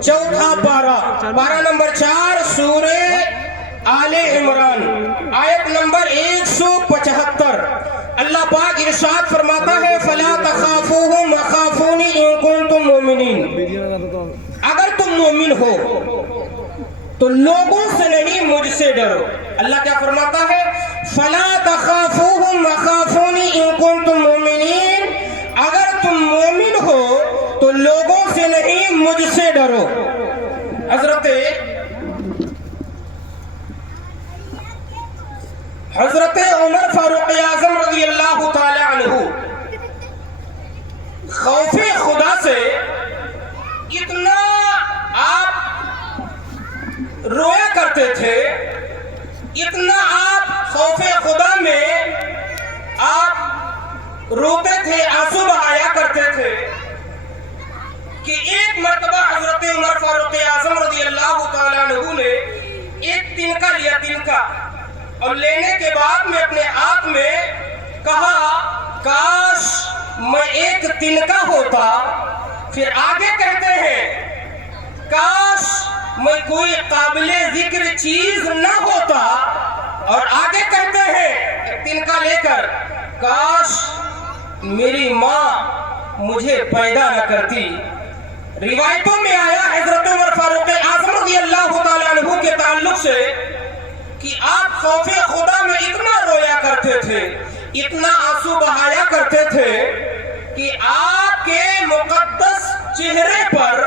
चौथा पारा नंबर 4 सूरे आले इमरान आयत नंबर 175। अल्लाह पाक इरशाद फरमाता है फला तखाफूहुम वखाफूनी इन कुंतुम मुमिनीन। अगर तुम मोमिन हो तो लोगों से नहीं मुझसे डरो। अल्लाह क्या फरमाता है? फला तखाफूहुम वखाफूनी इन कुंतुम मुमिनीन। अगर तुम मोमिन हो तो लोगों से नहीं मुझसे डरो। हजरत उमर फारूक आजम रज़ी अल्लाह ताला अन्हु खौफे खुदा से इतना आप रोया करते थे, इतना आप खौफे खुदा में आप रोते थे, आंसू बहाया करते थे कि एक मर्तबा हजरत उमर फारूक आजम रज़ी अल्लाह ताला अन्हु ने एक तिनका लिया, तिनका, और लेने के बाद में अपने आप में कहा काश मैं एक तिनका होता। फिर आगे कहते हैं काश मैं कोई काबिले जिक्र चीज न होता, और आगे कहते हैं एक तिनका लेकर काश मेरी माँ मुझे पैदा न करती। रिवायतों में आया हजरत उमर फारूक आजम रज़ी अल्लाह ताला अन्हु के ताल्लुक से कि आप खौफे खुदा में इतना रोया करते थे, इतना आंसू बहाया करते थे कि आपके मुकद्दस चेहरे पर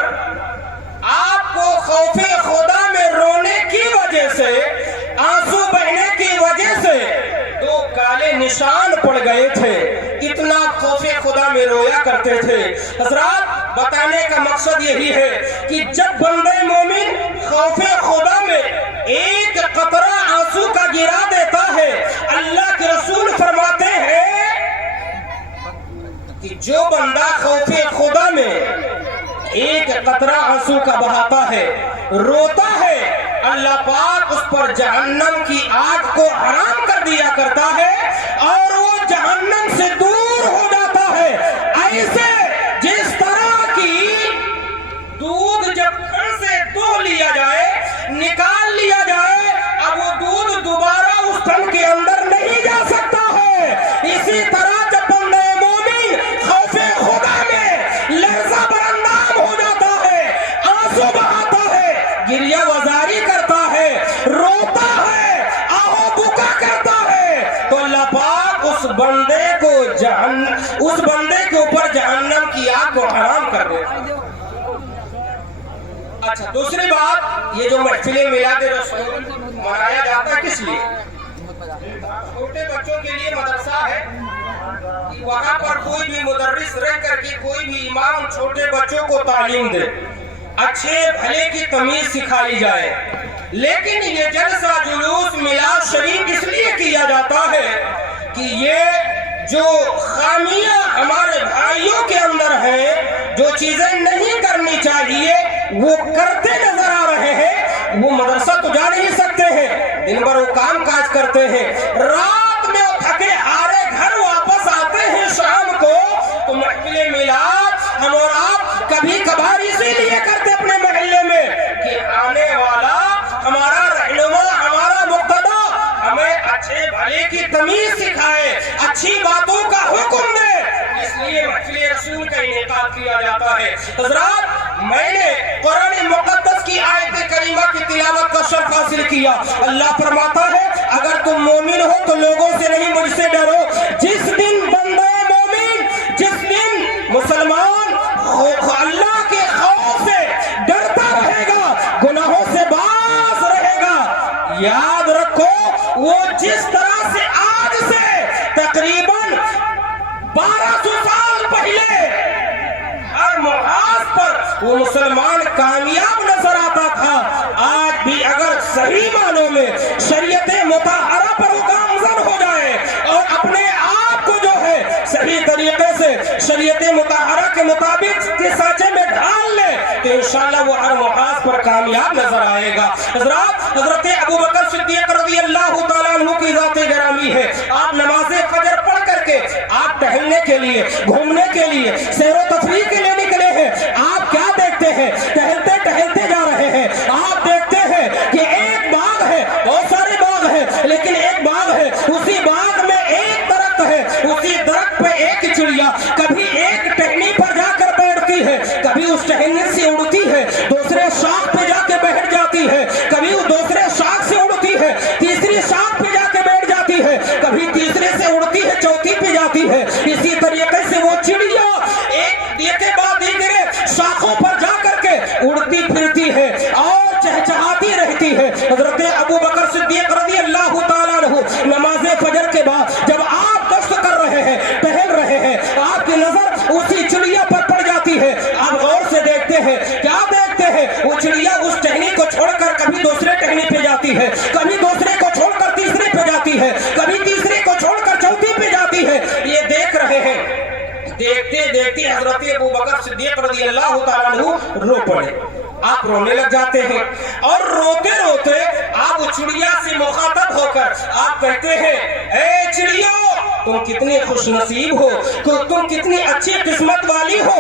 आपको खौफे खुदा में रोने की वजह से, आंसू बहने की वजह से दो काले निशान पड़ गए थे। इतना खौफे खुदा में रोया करते थे। हजरात, बताने का मकसद यही है कि जब बंदे मोमिन खौफे खुदा में एक कतरा आंसू का गिरा देता है, अल्लाह के रसूल फरमाते हैं कि जो बंदा खौफे खुदा में एक कतरा आंसू का बहाता है, रोता है, अल्लाह पाक उस पर जहन्नम की आग को हराम कर दिया करता है और वो जहन्नम से दूर हो जाता है। ऐसे जिस तरह की दूध जब थन से दो लिया जाए, निकाल लिया जाए, अब वो दूध दोबारा उस थन के अंदर नहीं जा सकता है। इसी तरह जब बंदे मोमिन खौफे खुदा में लर्ज़ा बरअंदाम हो जाता है, आंसू बहाता है, गिरिया वजारी करता है, रोता है, आहो बुका करता है, तो अल्लाह पाक उस बंदे के ऊपर जहन्नम की आग को हराम कर देता। अच्छा, दूसरी बात, ये जो महफिले मिलाद रसूल मनाया जाता है किस लिए? छोटे बच्चों के लिए मदरसा है कि वहाँ पर कोई भी मुदर्रिस रह करके कोई भी इमाम छोटे बच्चों को तालीम दे, अच्छे भले की तमीज सिखाई जाए। लेकिन ये जलसा जुलूस मिलाद शरीफ इसलिए किया जाता है कि ये जो खामियां हमारे भाइयों के अंदर है, जो चीजें नहीं करनी चाहिए वो करते नजर आ रहे हैं। वो मदरसा तो जा नहीं सकते हैं, दिन भर वो काम काज करते हैं, रात में वो थके हारे घर वापस आते हैं शाम को, तो महफिले मिलाद हम और आप कभी कभार इसीलिए करते अपने मोहल्ले में कि आने वाला हमारा रहनुमा, हमारा मुक्तदा हमें अच्छे भले की तमीज सिखाए, अच्छी बातों का हुक्म दे, इसलिए महफिले रसूल का इनेकाद किया जाता है। हज़रात, मैंने कुरान मुक़द्दस की आयत करीमा की तिलावत का शर्फ हासिल किया। अल्लाह फरमाता है अगर तुम मोमिन हो तो लोगों से नहीं मुझसे डरो। जिस दिन बंदा मोमिन, जिस दिन मुसलमान अल्लाह के खौफ से डरता रहेगा, गुनाहों से बाज रहेगा, याद रखो वो जिस तरह से आज से तकरीबन 1200 साल पहले हर मुहाज पर वो मुसलमान कामयाब नजर आता था, आज भी अगर सही मानों में शरीयत मुताहरा पर वो गामज़न हो जाए और अपने आप को जो है सही तरीके से शरीयत मुताहरा के मुताबिक के सांचे में ढाल ले तो इंशाअल्लाह वो हर मुहाज पर कामयाब नजर आएगा। हजरत अबू बकर सिद्दीक़ रज़ी अल्लाह ताला अन्हु की ज़ात-ए गिरामी है। आप नमाज़े फजर पढ़ करके आप टहलने के लिए, घूमने के लिए, सैर व तफरीह के लिए निकले हैं। आप क्या देखते हैं? टहलते टहलते कहने पे जाती है, कभी दूसरे को छोड़कर तीसरे पे जाती है, कभी तीसरे को छोड़कर चौथे पे जाती है। ये देख रहे हैं। देखते देखते हजरत अबू बकर सिद्दीक रज़ियल्लाहु ताला अन्हु रो पड़े। आप रोने लग जाते हैं और रोते रोते आप चिड़िया से मुखातब होकर आप कहते हैं, ए चिड़िया, तुम कितनी खुशनसीब हो, तुम कितनी अच्छी किस्मत वाली हो।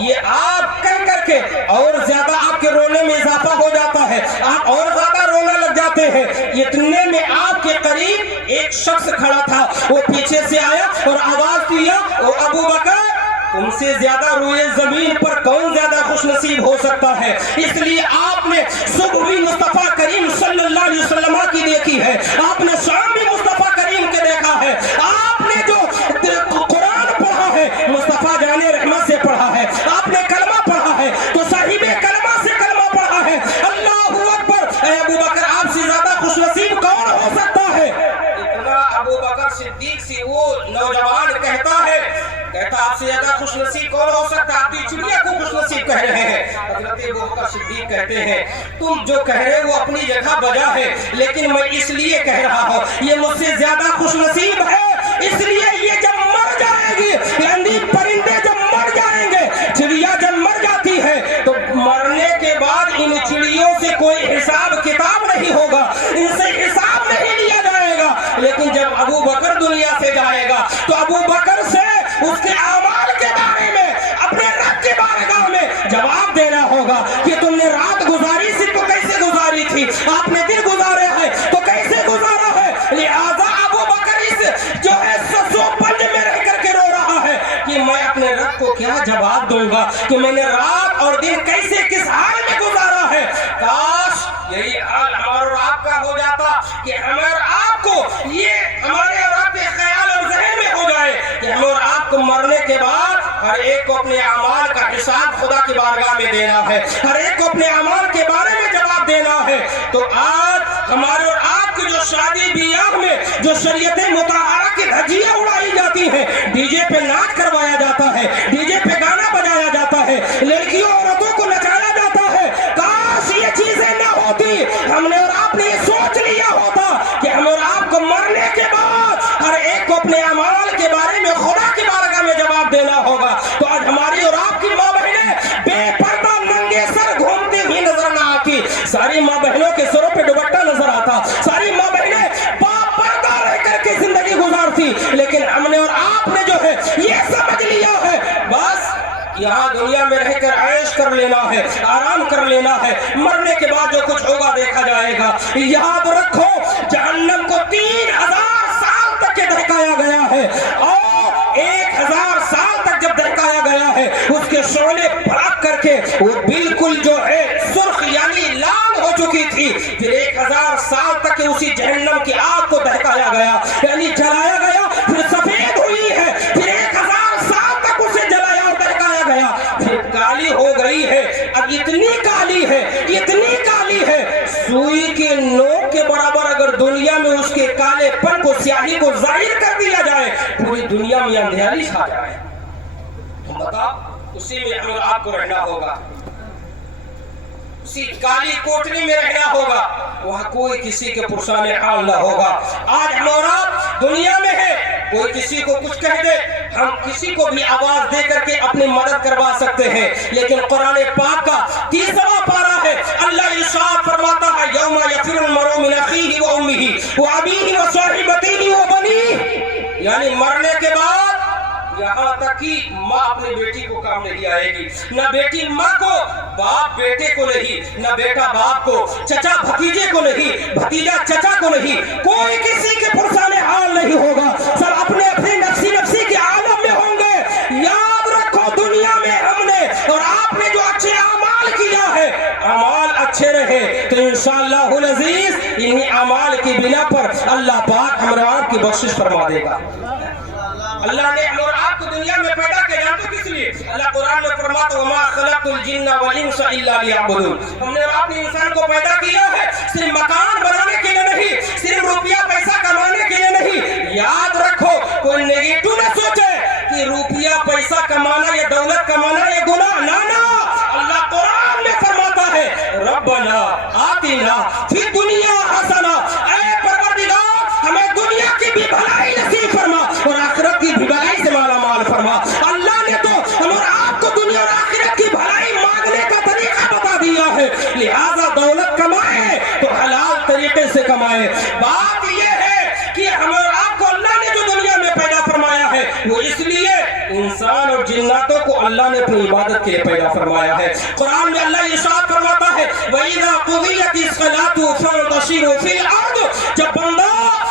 ये आप कह करके और ज्यादा आपके रोने में इजाफा हो जाता है, आप और ज्यादा रोने लग जाते हैं। इतने में आपके करीब एक शख्स खड़ा था, वो पीछे से आया और आवाज दिया, ओ अबू बकर, तुमसे ज्यादा रोए जमीन पर कौन ज्यादा खुशनसीब हो सकता है। इसलिए आपने सुबह भी मुस्तफा करीम सल्लल्लाहु अलैहि वसल्लम की देखी है, आपने शाम भी मुस्तफा करीम के देखा है, आपने जो कुरान पढ़ा है मुस्तफा जाने रहमत से पढ़ा है, आपने कलमा पढ़ा है तो साहिबे कलमा से कलमा पढ़ा है। अल्लाहू अकबर। अबू बकर, आपसे ज्यादा खुशनसीब कौन हो सकता है। इतना अबू बकर सिद्दीक से वो नौजवान कहता है, आपसे ज्यादा खुशनसीब कौन हो सकता है, आप चिड़िया को खुशनसीब कह रहे हैं। हज़रत अबू बकर सिद्दीक कहते हैं, तुम जो कह रहे हो वो अपनी जगह बजा है, लेकिन मैं इसलिए कह रहा हूँ ये मुझसे ज्यादा खुशनसीब है, इसलिए ये जब मर जाएगी, यानी परिंदे जब मर जाएंगे, चिड़िया जब मर जाती है तो मरने के बाद इन चिड़ियों से कोई हिसाब किताब नहीं होगा, इनसे हिसाब नहीं लिया जाएगा। लेकिन जब अबू बकर दुनिया से जाएगा तो अबू बकर से उसके आमाल के बारे में, अपने रब के बारगाह में जवाब देना होगा कि तुमने रात गुजारी थी तो कैसे गुजारी थी, आपने दिन गुजारे हैं तो कैसे गुजारा है। लिहाजा अबू बकर इस जो है ससोपंज में रह करके रो रहा है कि मैं अपने रब को क्या जवाब दूंगा कि मैंने रात और दिन कैसे किस हाल में गुजारा है। काश यही हाल हमारा और आपका हो जाता कि हमारे आपको ये हमारे और आपके ख्याल और ज़हन में हो जाए कि हम और आपको मरने के बाद हर एक को अपने अमाल का हिसाब खुदा की बारगाह में देना है, हर एक को अपने अमाल के बारे में जवाब देना है। तो आज हमारे और आपकी जो शादी बियाह में जो शरीयत मुताहरा की धज्जियां उड़ाई जाती है, डीजे पे नाच करवाया जाता है, डीजे पे गाना बजाया जाता है, लड़कियों औरतों को नचाया जाता है, काश ये चीजें न होती, हमने और आपने ये सोच लिया होता कि हम और आपको मरने के बाद हर एक को अपने अमाल के बारे में खुदा की बारगाह में जवाब देना होगा। तो आज हमारी और आपकी माँ बहनें बेपर्दा नंगे सर घूमती हुई नजर न आती, सारी माँ बहनों के सरों पे दुपट्टा नजर आता, सारी माँ बहनें पर्दा रह करके जिंदगी गुजारती। लेकिन हमने और आपने जो है ये समझ लिया है बस यहाँ दुनिया में रहकर ऐश कर लेना है, आराम कर लेना है, मरने के बाद जो कुछ होगा देखा जाएगा। याद रखो जहन्नम को 3000 साल तक के दहकाया गया है और 1000 साल तक जब दहकाया गया है उसके शोले भड़क करके वो बिल्कुल जो है सुर्ख यानी लाल हो चुकी थी। फिर 1000 साल तक उसी जहन्नम की आग को दहकाया गया यानी जलाया गया, फिर सफेद हुई है, फिर 1000 साल तक उसे जलाया और दहकाया गया, फिर काली हो गई है। अब इतनी काली है, इतनी काली है, सुई के नोक के बराबर अगर दुनिया में उसके कालेपन को, स्याही को जाहिर कर दिया जाए, पूरी दुनिया में अंधेरी छा जाए, तो बताओ उसी में हमें आपको रहना होगा, उसी काली कोठरी में रहना होगा, वहाँ कोई किसी के पुरसाने हाल ना होगा। आज हम और आप दुनिया में है, कोई किसी को कुछ कह दे, हम किसी को भी आवाज दे करके अपनी मदद करवा सकते हैं। लेकिन कुरान पाक का 30वां पारा है, अल्लाह इरशाद फरमाता है, यौमा यफिरुल मर'उ मिन अखीहि व उम्मिहि व अबीहि व साहिबतिही व बनीहि, यानी मरने के बाद यहाँ तक कि माँ अपनी बेटी को काम नहीं आएगी, न बेटी माँ को, बाप बेटे को नहीं, न बेटा बाप को, चचा भतीजे को नहीं, भतीजा चचा को नहीं, कोई किसी के पुरसाने हाल नहीं होगा, सब अपने अपने नफ्सी नफ्सी के आलम में होंगे। याद रखो दुनिया में हमने और आपने जो अच्छे अमाल किया है, अमाल अच्छे रहे तो इंशाअल्लाहुल अजीज इन्हीं अमाल की बिना पर अल्लाह पाक हमारे आपकी बख्शिश फरमा देगा। अल्लाह ने हम और आपको दुनिया में पैदा किया, जानते किस लिए? अल्लाह कुरान में फरमाता, वमा खलक़तुल जिन्ना वल इंसा इल्ला लियअबुदून, हमने और आपने इंसान को पैदा किया है सिर्फ मकान बनाने के लिए नहीं, सिर्फ रुपया पैसा कमाने के लिए नहीं। याद रखो कोई नेगेटिव न सोचे कि रुपया पैसा कमाना या दौलत कमाना ये गुनाह, ना। अल्लाह कुरान में फरमाता है, रब्बना आतिना फिद दुनिया جائے. بات یہ ہے کہ ہم اور آپ کو اللہ نے جو دنیا میں پیدا فرمایا ہے وہ اس لیے انسان اور جناتوں کو اللہ نے اپنی عبادت کے لیے پیدا فرمایا ہے. قرآن میں اللہ ارشاد فرماتا ہے وَإِذَا قُضِيَتِ الصَّلَاةُ فَانتَشِرُوا فِي الْأَرْضِ. جب بندہ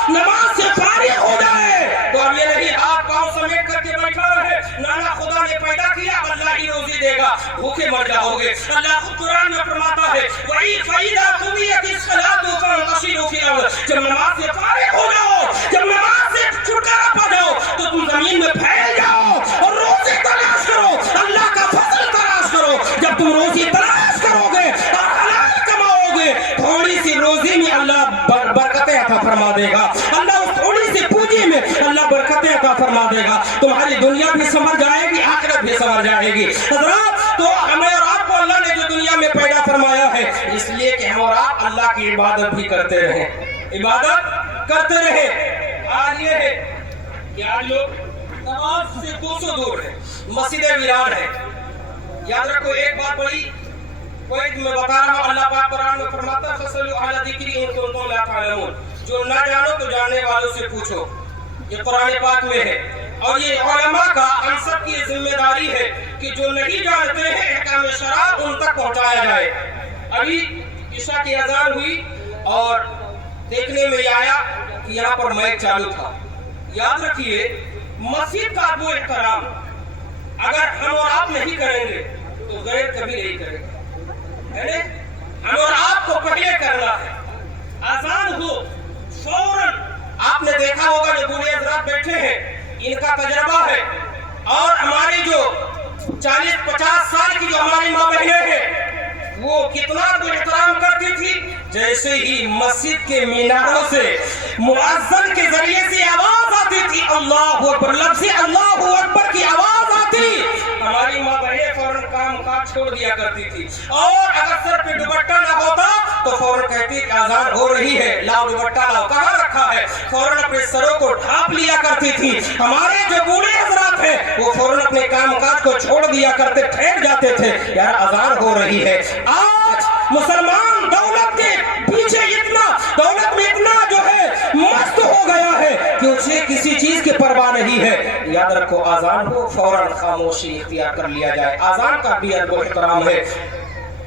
نماز سے فارغ ہو جائے تو اب یہ نہیں ہاتھ پاؤں سمیٹ کر کے بیٹھا رہے نانا خدا نے پیدا کیا اللہ ہی روزی دے گا بھوکے مر جاؤ گے. اللہ خود قرآن میں فرماتا ہے فَإِذَا قُضِيَتِ الصَّلَاةُ فَانتَشِرُوا فِي الْأَرْضِ. جب نماز سے فارغ ہو جاؤ, جب نماز سے چھٹکارا پا جاؤ تو تم زمین میں پھیل جاؤ اور روزی تلاش کرو, اللہ کا فضل تلاش کرو. جب تم روزی تلاش کرو گے اور حلال کماؤ گے تھوڑی سی روزی میں اللہ برکتیں عطا فرما دے گا. اللہ اس تھوڑی سی پونجی میں اللہ برکتیں عطا فرما دے گا. تمہاری دنیا بھی سنور جائے گی, آخرت بھی سنور جائے گی. حضرات تو ہمیں اور آپ کو اللہ نے جو دنیا میں پیدا فرمایا ہے اس لیے کہ ہم اور آپ اللہ کی عبادت بھی کرتے رہیں, عبادت کرتے رہیں. آج یہ ہے کہ آج لوگ نماز سے 200 دور ہے, مسجد ویران ہے. یاد رکھو ایک بات بڑی کوئی میں بتا رہا ہوں, اللہ پاک قرآن میں فرماتا ہے فَصَلُّوا عَلَى ذِكْرِهِ إِن كُنتُمْ لَا تَعْلَمُونَ. جو نہ جانو تو جاننے والوں سے پوچھو. یہ قرآن پاک میں ہے اور یہ علماء کا ہم سب کی ذمہ داری ہے کہ جو نہیں جانتے ہیں احکام شرع ان تک پہنچایا جائے. ابھی عشاء کی اذان ہوئی اور دیکھنے میں آیا کہ یہاں پر مائک چالو تھا. یاد رکھیے مسجد کا ادب و احترام اگر ہم اور آپ نہیں کریں گے تو غیر کبھی نہیں کریں گے. ہم اور آپ کو پہلے کرنا ہے. آسان ہو فوراً. آپ نے دیکھا ہوگا جو بوڑھے حضرات بیٹھے ہیں ان کا تجربہ ہے اور ہماری جو 40-50 سال کی جو ہماری ماں بہنیں ہیں وہ کتنا ادب و احترام کرتی تھی. جیسے ہی مسجد کے میناروں سے مؤذن کے ذریعے سے آواز آتی تھی اللہ اکبر, لفظ اللہ اکبر کی آواز آتی, ہماری ماں بہنیں فوراً کام کاج چھوڑ دیا کرتی تھی. اور اگر سر پہ دوپٹہ نہ ہوتا تو فوراً کہتی کہ اذان ہو رہی ہے, لاؤ دوپٹہ لاؤ, کہاں رکھا ہے, فوراً اپنے سروں کو ڈھانپ لیا کرتی تھی. ہمارے جو بوڑھے حضرات ہیں وہ فوراً اپنے کام کاج کو چھوڑ دیا کرتے, ٹھہر جاتے تھے یار اذان ہو رہی ہے. آج مسلمان دولت کے پیچھے دولت میں اتنا جو ہے مست ہو گیا ہے کہ اسے کسی چیز کی پرواہ نہیں ہے. یاد رکھو اذان ہو فوراً خاموشی اختیار کر لیا جائے. اذان کا بھی ادب و احترام ہے.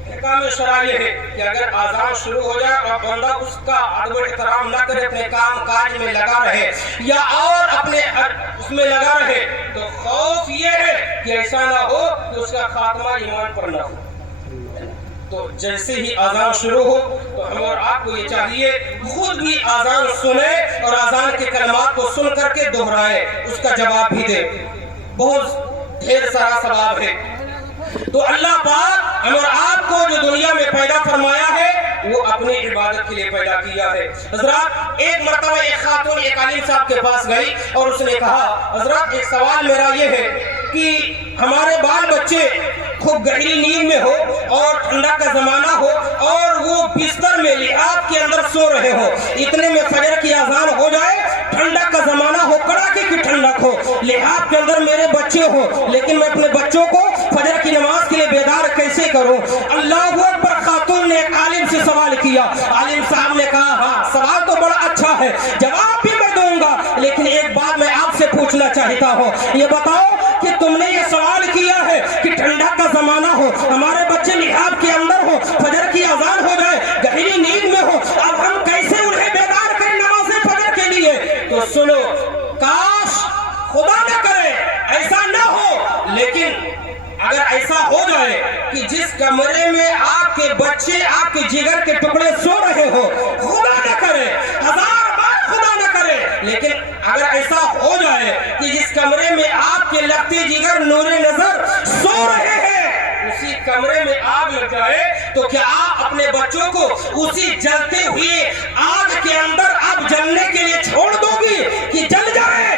احکام شرع یہ ہے کہ اگر اذان شروع ہو جائے اور بندہ اس کا ادب و احترام نہ کرے, اپنے کام کاج میں لگا رہے یا اور اپنے اس میں لگا رہے تو خوف یہ ہے کہ ایسا نہ ہو کہ اس کا خاتمہ ایمان پر نہ ہو. تو جیسے ہی اذان شروع ہو تو ہم اور آپ کو یہ چاہیے خود بھی اذان سنیں اور اذان کے کلمات کو سن کر کے دہرائیں, اس کا جواب بھی دیں. بہت ڈھیر سارا ثواب ہے. تو اللہ پاک ہم اور آپ کو جو دنیا میں پیدا فرمایا ہے وہ اپنی عبادت کے لیے پیدا کیا ہے. حضرات ایک مرتبہ ایک خاتون ایک عالم صاحب کے پاس گئی اور اس نے کہا حضرات ایک سوال میرا یہ ہے کہ ہمارے بال بچے خوب گہری نیند میں ہو اور ٹھنڈا کا زمانہ ہو اور وہ بستر میں لحاف کے اندر سو رہے ہو, اتنے میں فجر کی اذان ہو جائے, ٹھنڈا کا زمانہ ہو, کڑاکے کی ٹھنڈک ہو, لحاف کے اندر میرے بچے ہو لیکن میں اپنے بچوں کو فجر کی نماز کے لیے بیدار کیسے کروں. اللہ اکبر. خاتون نے ایک عالم سے سوال کیا. عالم صاحب نے کہا ہاں سوال تو بڑا اچھا ہے, جواب بھی میں دوں گا, لیکن ایک بات میں آپ سے پوچھنا چاہتا ہوں. یہ بتاؤ کہ تم نے یہ سوال کیا ہے کہ ٹھنڈا کا زمانہ ہو, ہمارے بچے لحاف کے اندر ہو, فجر کی اذان ہو جائے, گہری نیند میں ہو, اب ہم کیسے انہیں بیدار کریں نماز فجر کے لیے. تو سنو, کاش خدا نہ کرے ایسا نہ ہو, لیکن اگر ایسا ہو جائے کہ جس کمرے میں آپ کے بچے آپ کے جگر کے ٹکڑے سو رہے ہو, خدا نہ کرے, 1000 بار خدا نہ کرے, لیکن اگر ایسا ہو جائے کہ جس کمرے میں آپ کے لگتے جگر نور نظر سو رہے ہیں اسی کمرے میں آگ لگ جائے تو کیا آپ اپنے بچوں کو اسی جلتے ہوئے آگ کے اندر آپ جلنے کے لیے چھوڑ دو گی کہ جل جائے؟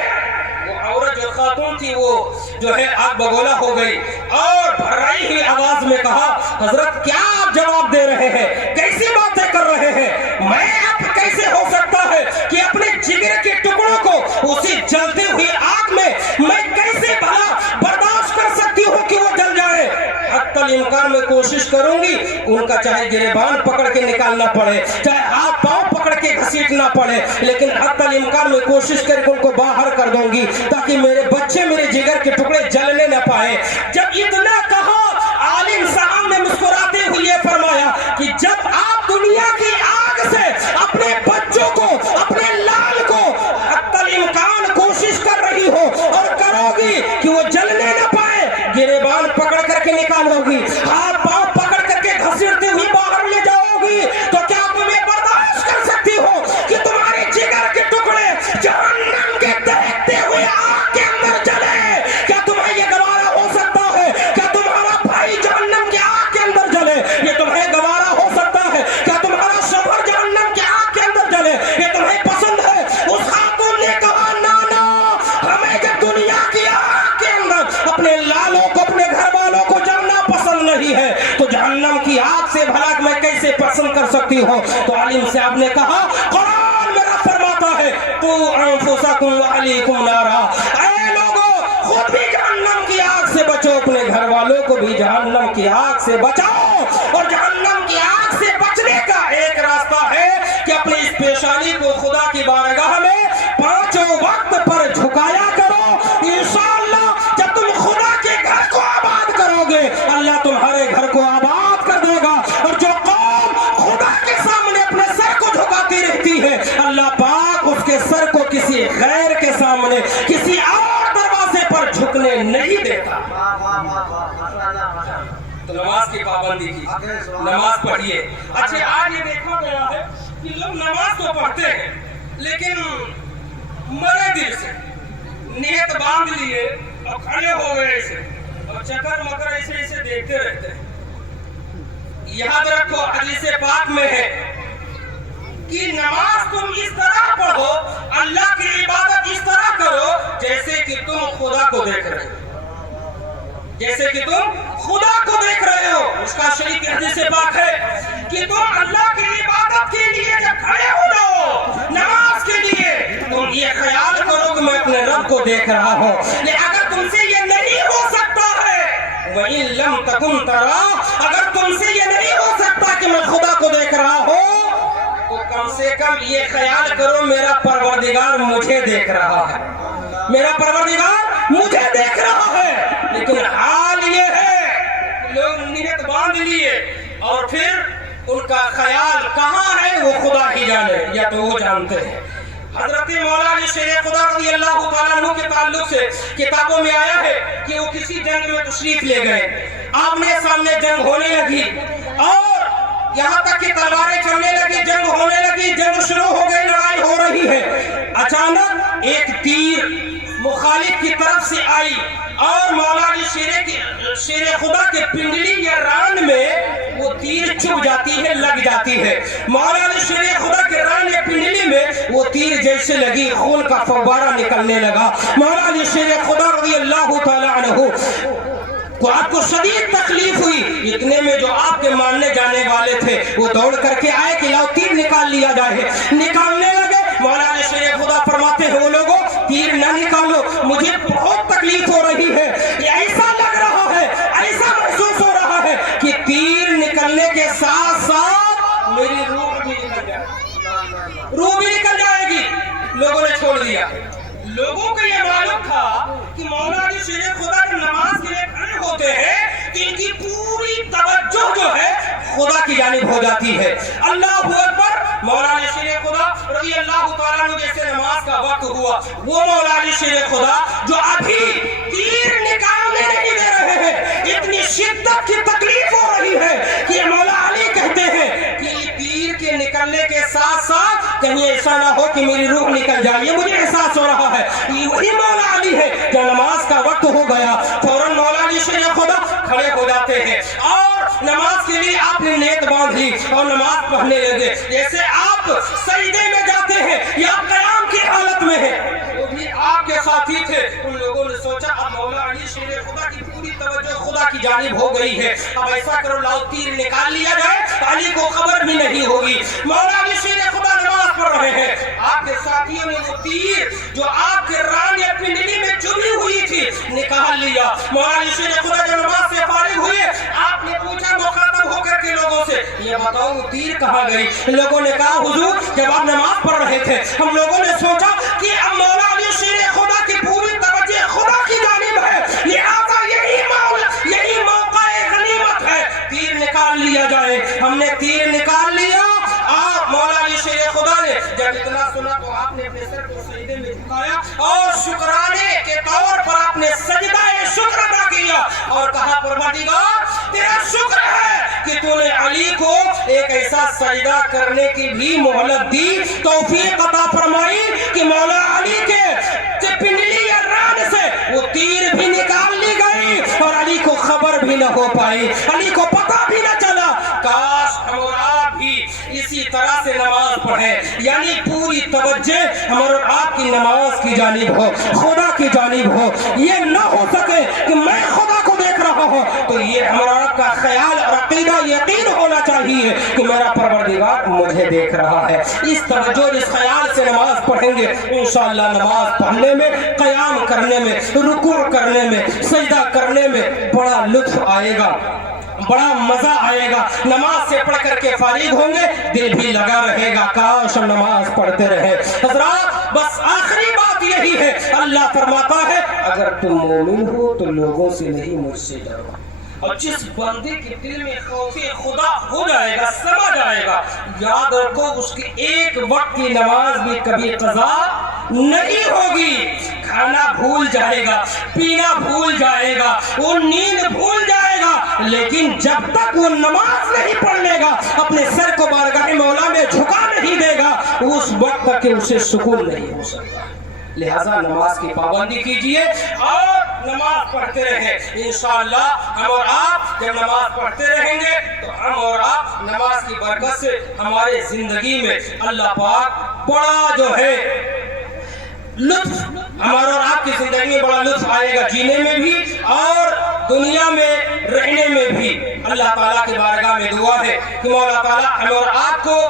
وہ عورت جو خاتون تھی وہ جو ہے آگ بگولا ہو گئی اور بھرائی ہوئی آواز میں کہا حضرت کیا آپ جواب دے رہے ہیں, کیسی باتیں کر رہے ہیں, میں اب کیسے ہو سکتا ہے کہ اپنے جگر کے ٹکڑوں کو اسی جلتے ہوئے آگ میں کیسے بھلا برداشت کر سکتی ہوں کہ وہ جل جائے. حتی الامکان میں کوشش کروں گی ان کا چاہے گریبان پکڑ کے نکالنا پڑے, چاہے ہاتھ پاؤں پکڑ के घसीटना पड़े, लेकिन हत्तल इम्कान में कोशिश करके उनको बाहर कर दूंगी ताकि मेरे बच्चे मेरे जिगर के टुकड़े जलने न पाए। जब इतना कहा, आलिम साहब ने मुस्कुराते हुए फरमाया कि जब आप दुनिया की आग से अपने बच्चों को, अपने लाल को हत्तल इम्कान कोशिश कर रही हो और करोगी कि वो जलने न पाए, गिरेबान पकड़ करके निकालोगी, हाथ पांव पकड़ करके घसीटते हुए बाहर ले जाओगी, तो क्या तुम्हें बर्दाश्त कर सकती हो कि तुम्हारे जिगर के टुकड़े जहन्नम के दहकते हुए आग के अंदर जले? क्या तुम्हें ये गवारा हो सकता है? क्या तुम्हारा भाई जहन्नम की आग के अंदर जले? ये तुम्हें गवारा हो सकता है? क्या तुम्हारा शोहर जहन्नम की आग के अंदर जले? ये तुम्हें पसंद है? उस खातून ने कहा, ना ना, हमें जब दुनिया की आग के अंदर अपने लालों को, अपने घर वालों को जलना पसंद नहीं है, तो जहन्नम की आग से भला मैं कैसे पसंद कर सकती हूँ? तो आलिम से आपने कहा, कुरान मेरा फरमाता है, तू अनफुसकुम व अहलीकुम नारा, ऐ लोगों, खुद भी जहन्नम की आग से बचो, अपने घर वालों को भी जहन्नम की आग से बचाओ। और जहन्नम की आग से बचने का एक रास्ता है कि अपनी इस पेशानी को खुदा की बारगाह में पांचों वक्त पर झुकाया करो। इंशाअल्लाह जब तुम खुदा के घर को आबाद करोगे, अल्लाह तुम्हारे घर को आबाद कर देगा। और जो कौम खुदा के सामने अपने सर को झुकाती रहती है, अल्लाह पाक उसके सर को किसी गैर के सामने, किसी और दरवाजे पर झुकने नहीं देता। तो नमाज की पाबंदी की, नमाज पढ़िए। अच्छा, आज ये देखा गया है कि लोग नमाज तो पढ़ते हैं लेकिन मरे दिल से, नियत बांध लिए और खड़े हो गए ऐसे, और चक्कर मकर ऐसे ऐसे देखते रहते हैं। याद रखो, हदीस पाक में है कि नमाज तुम इस तरह पढ़ो, अल्लाह की इबादत इस तरह करो जैसे कि तुम खुदा को देख रहे हो, जैसे कि तुम खुदा को देख रहे हो। उसका शरीफ हदीस पाक है कि तुम अल्लाह की इबादत के लिए जब खड़े हो जाओ नमाज के लिए, तुम ये ख्याल करो कि मैं अपने रब को देख रहा हूँ। लेकिन अगर तुमसे ये नहीं हो सकता है, वही लम तकुन तरा, अगर तुमसे ये नहीं हो सकता कि मैं खुदा को देख रहा हूँ, तो कम से कम ये ख्याल करो मेरा परवरदिगार मुझे देख रहा है, मेरा परवरदिगार मुझे देख रहा है। लेकिन हाल ये है लोग नियत बांध लिए और फिर उनका ख्याल कहाँ है वो खुदा ही जाने, या तो वो जानते हैं। हजरत मौलाना शेर खुदा रज़ी अल्लाह तआला अन्हु के ताल्लुक से किताबों में आया है कि वो किसी जंग में तशरीफ ले गए, आमने सामने जंग होने लगी और यहाँ तक कि तलवारें चलने लगी, जंग होने लगी, जंग शुरू हो गई, लड़ाई हो रही है। अचानक एक तीर मुखालिफ की तरफ से आई और मौलाना शेर खुदा के पिंडली या रान में वो तीर चुभ जाती है, लग जाती है। मौलाना शेर खुदा के रान या पिंडली में वो तीर जैसे लगी, खून का फव्वारा निकलने लगा। मौलाना शेर खुदा रज़ी अल्लाह तआला अन्हु को आपको शदीद तकलीफ हुई। इतने में जो आपके मानने जाने वाले थे वो दौड़ करके आए कि लाओ तीर निकाल लिया जाए। निकालने लगे, मौलाना शेर खुदा फरमाते हैं, वो लोगों तीर न निकालो, मुझे बहुत तकलीफ हो रही है, ऐसा लग रहा है, ऐसा महसूस हो रहा है कि तीर निकलने के साथ साथ मेरी रूह भी निकल जाएगी, रूह भी निकल जाएगी। लोगों ने छोड़ दिया। लोगों को ये मालूम था कि मौलाना शेर खुदा जब नमाज के लिए खड़े होते हैं तो इनकी पूरी तवज्जो जो है खुदा की जानिब हो जाती है। अल्लाहू अकबर। मौलाना शेर खुदा रज़ी अल्लाह तआला अन्हु जैसे नमाज का वक्त हुआ, वो मौलाना शेर खुदा जो अभी तीर निकालने नहीं दे रहे हैं, इतनी शिद्दत की तकलीफ हो रही है कि मौला अली कहते हैं कि तीर के निकलने के साथ साथ कहीं ऐसा ना हो कि मेरी रूह निकल जाए, ये मुझे एहसास हो रहा है। ये वही मौला अली है। जब नमाज का वक्त हो गया फौरन मौलाना शेर खुदा खड़े हो जाते हैं और नमाज के लिए आपने नियत बांध ली और नमाज पढ़ने लगे। जैसे आप सजदे में जाते हैं या कयाम की हालत में है, वो भी आपके साथी थे। उन लोगों ने सोचा अब मौला अली शेर खुदा की पूरी तवज्जो खुदा की जानिब हो गई है, अब ऐसा करो लाओ तीर निकाल लिया जाए, अली को खबर भी नहीं होगी। मौला अली शेर खुदा नमाज पढ़ रहे हैं, आपके साथियों ने वो तीर जो आपके रान या पिंडली में चुभी हुई थी निकाल लिया। मौला अली शेर खुदा जब नमाज से फारिग हुए, आपने पूछा मुखातब होकर के लोगों से, ये बताओ तीर कहाँ गई? लोगों ने कहा हुजूर जब आप नमाज पढ़ रहे थे हम लोगों ने सोचा कि अब मौला अली शेर खुदा की पूरी तवज्जो खुदा की जानिब है, लिहाजा यही मौका गनीमत है, तीर निकाल लिया जाए। हमने तीर निकाल लिया। मौला अली शेर खुदा ने जब इतना सुना तो आपने अपने सर को सजदे में झुकाया और शुक्राने के तौर पर आपने सजदा शुक्र अदा किया और कहा परवरदिगार तेरा शुक्र है कि तूने अली को एक ऐसा सजदा करने की भी मोहलत दी, तौफीक अता फरमाई कि मौला अली के पिंडली या रान से वो तीर भी निकाल ली गई और अली को खबर भी न हो पाई, अली को पता भी न चला। काश हम और आप भी इसी तरह से नमाज पढ़े, यानी पूरी तवज्जो हमारे और आपकी नमाज की जानिब हो, खुदा की जानिब हो। ये न हो सके कि मैं खुदा को देख रहा हूँ, तो ये हमारा आपका ख्याल और अकीदा यकीन होना चाहिए कि मेरा परवरदिगार मुझे देख रहा है। इस तवज्जो इस ख्याल से नमाज पढ़ेंगे इंशाअल्लाह नमाज पढ़ने में, क़याम करने में, रुकू करने में, सजदा करने में बड़ा लुत्फ आएगा, बड़ा मजा आएगा। नमाज से पढ़ करके फारिग होंगे, दिल भी लगा रहेगा, काश हम नमाज पढ़ते रहे। हज़रात बस आखिरी बात यही है, अल्लाह फरमाता है अगर तुम मोमिन हो तो लोगों से नहीं मुझसे डरो। और जिस बंदे के दिल में खौफे खुदा हो जाएगा, समझ आएगा, याद रखो उसकी एक वक्त की नमाज भी कभी कज़ा नहीं होगी। खाना भूल जाएगा, पीना भूल जाएगा, वो नींद भूल जाएगा, लेकिन जब तक वो नमाज नहीं पढ़ लेगा, अपने सर को बारगाह मौला में झुका नहीं देगा, उस वक्त तक उसे सुकून नहीं हो सकता। लिहाजा नमाज की पाबंदी कीजिए और नमाज पढ़ते रहे। इंशाअल्लाह हम और आप जब नमाज पढ़ते रहेंगे तो हम और आप नमाज की बरकत से हमारे जिंदगी में अल्लाह पाक बड़ा जो है लुत्फ, हमारे और आपकी जिंदगी में बड़ा लुत्फ आएगा, जीने में भी और दुनिया में रहने में भी। अल्लाह ताला की बारगाह में दुआ है कि मौला ताला हम और आपको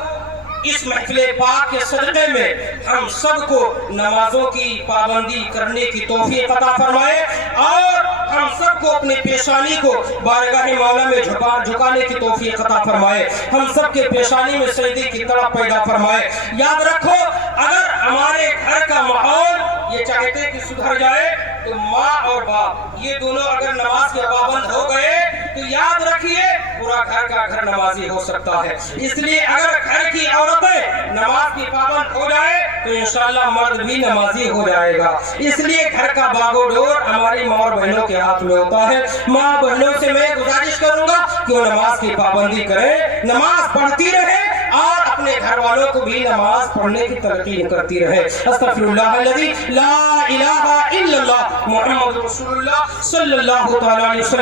इस महफिल पाक के सदक़े में हम सबको नमाजों की पाबंदी करने की तौफीक अता फरमाए और हम सबको अपनी पेशानी को बारगाह मौला में झुकाने की तौफीक अता फरमाए, हम सबके पेशानी में सजदे की तड़प पैदा फरमाए। याद रखो अगर हमारे घर का माहौल ये चाहते कि सुधर जाए तो माँ और बाप ये दोनों अगर नमाज के पाबंद हो गए तो याद रखिए पूरा घर का घर नमाजी हो सकता है। इसलिए अगर घर की औरतें नमाज की पाबंद हो जाए तो इंशाअल्लाह मर्द भी नमाजी हो जाएगा। इसलिए घर का बागोडोर हमारी माँ और बहनों के हाथ में होता है। माँ बहनों से मैं गुजारिश करूंगा कि वो नमाज की पाबंदी करें, नमाज पढ़ती रहे और अपने घर वालों को भी नमाज पढ़ने की तरकीब करती रहे। अस्तगफिरुल्लाह अल्लज़ी ला इलाहा इल्लल्लाह मुहम्मदुर रसूलुल्लाह सल्लल्लाहु तआला अलैहि वसल्लम।